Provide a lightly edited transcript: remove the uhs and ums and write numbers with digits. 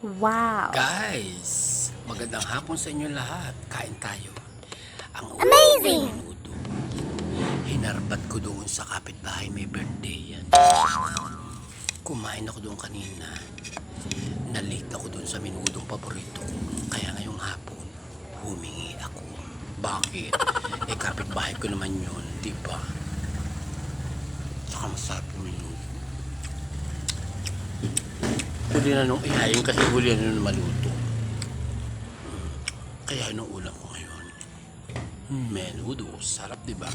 Wow! Guys, magandang hapon sa inyo lahat. Kain tayo. Ang Amazing! menudo. Hinarbat ko doon sa kapitbahay, may birthday yan. Kumain ako doon kanina. Na-late ako doon sa menudong paborito ko. Kaya ngayong hapon, humingi ako. Bakit? Kapitbahay ko naman yun, di ba? Saka masarap yung menudo. Huli na nung ihayin kasi huli na nung maluto. Kaya nung ulam ko ngayon. Menudo, sarap, di ba?